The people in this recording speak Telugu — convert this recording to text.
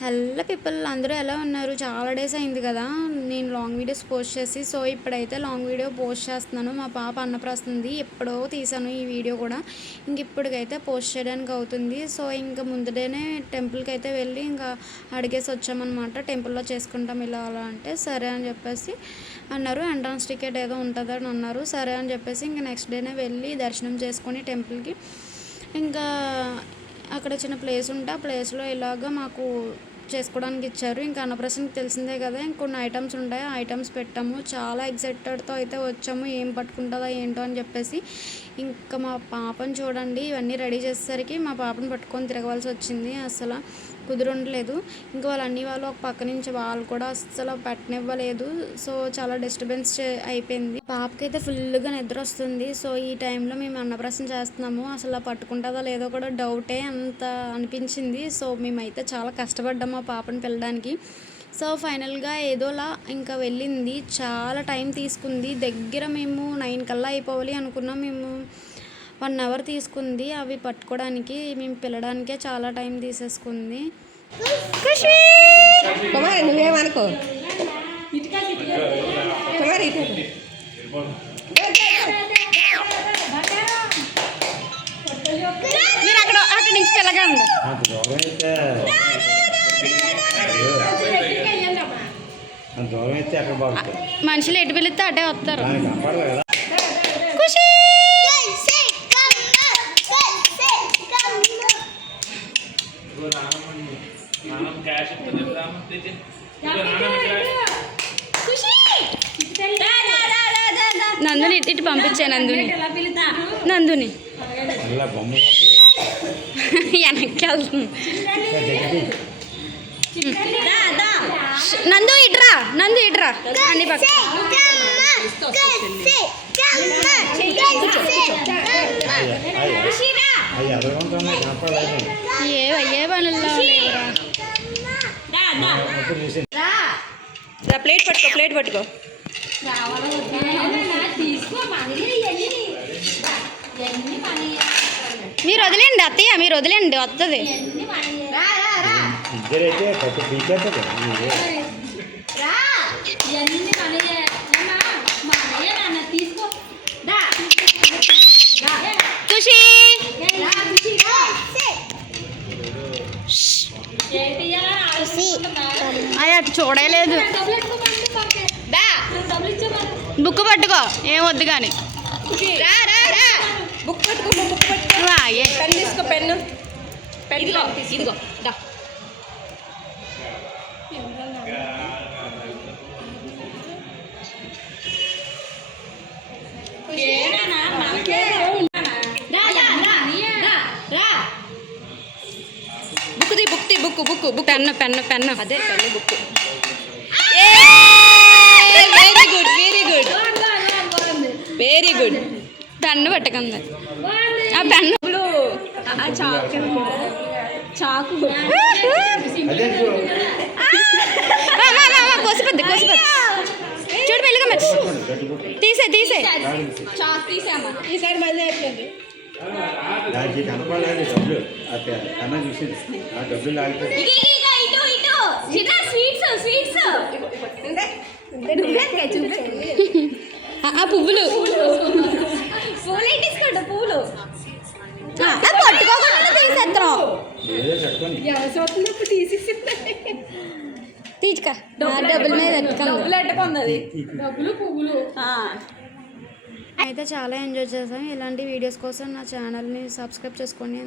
హలో పీపుల్, అందరూ ఎలా ఉన్నారు? చాలా డేస్ అయింది కదా నేను లాంగ్ వీడియోస్ పోస్ట్ చేసి. సో ఇప్పుడైతే లాంగ్ వీడియో పోస్ట్ చేస్తున్నాను. మా పాప అన్నప్రాసనది ఎప్పుడో తీసాను ఈ వీడియో కూడా. ఇప్పటికైతే పోస్ట్ చేయడానికి అవుతుంది. సో ఇంకా ముందునే టెంపుల్కి అయితే వెళ్ళి ఇంకా అడిగేసి వచ్చామన్నమాట. టెంపుల్లో చేసుకుంటాం ఇలా అలా అంటే సరే అని చెప్పేసి అన్నారు. ఎంట్రన్స్ టికెట్ ఏదో ఉంటుందని అన్నారు. సరే అని చెప్పేసి ఇంకా నెక్స్ట్ డేనే వెళ్ళి దర్శనం చేసుకొని టెంపుల్కి ఇంకా అక్కడ చిన్న ప్లేస్ ఉంటే ఆ ప్లేస్లో ఇలాగ మాకు చేసుకోవడానికి ఇచ్చారు. ఇంకా అన్నప్రాసనకి తెలిసిందే కదా, ఇంకొన్ని ఐటమ్స్ ఉంటాయి, ఆ ఐటమ్స్ పెట్టాము. చాలా ఎక్సైటెడ్తో అయితే వచ్చాము, ఏం పట్టుకుంటుందా ఏంటో అని చెప్పేసి. ఇంకా మా పాపను చూడండి, ఇవన్నీ రెడీ చేసేసరికి మా పాపను పట్టుకొని తిరగవలసి వచ్చింది. అసలు కుదురుండలేదు. ఇంకా వాళ్ళు ఒక పక్క నుంచి వాళ్ళు కూడా అస్సలు పెట్టనివ్వలేదు. సో చాలా డిస్టర్బెన్స్ అయిపోయింది. పాపకైతే ఫుల్గా నిద్ర వస్తుంది. సో ఈ టైంలో మేము అన్నప్రాసన చేస్తున్నాము. అసలు పట్టుకుంటుందా లేదో కూడా డౌటే అంత అనిపించింది. సో మేమైతే చాలా కష్టపడ్డాము మా పాపను పిల్లడానికి. సో ఫైనల్గా ఏదోలా ఇంకా వెళ్ళింది. చాలా టైం తీసుకుంది. దగ్గర మేము 9 కల్లా అయిపోవాలి అనుకున్నాం. మేము 1 అవర్ తీసుకుంది అవి పట్టుకోవడానికి. మేము పిల్లడానికే చాలా టైం తీసేసుకుంది. నువ్వేమనుకో మీరు అక్కడి నుంచి పిల్లగండి. మనుషులు ఎటు పిలిస్తే అటే వస్తారు. నందుని ఇటు పంపించా. నందుని వెనక్కి వెళ్తుంది. నందు ఇట్రా అన్ని పక్క ఏ పనుల్లో ప్లేట్ పట్టుకో మీరు వదిలేండి అత్తయ్య, మీరు వదిలేండి వస్తుంది. ఖుషి అటు చూడలేదు. బుక్ పట్టుకో, ఏం వద్దు కానీ. బుక్ పట్టుకో, పెన్ తీసుకో. పెన్ను ఇదిగో. బుక్ పెన్ను అదే pen book. Very good pen పట్టుకుంది. ఆ పెన్ను చాకు కోసిపోద్ది. చూడు మెల్లిగా మరి తీసే ఈసారి మళ్ళీ అయిపోయింది. పువ్వులు పువ్వులు పట్టుకోకుండా తీసేస్తున్నాం. తీసుకో డబ్బుల మీద డబ్బులు పువ్వులు. అయితే చాలా ఎంజాయ్ చేసాం. ఇలాంటి వీడియోస్ కోసం నా ఛానల్ని సబ్స్క్రైబ్ చేసుకోండి.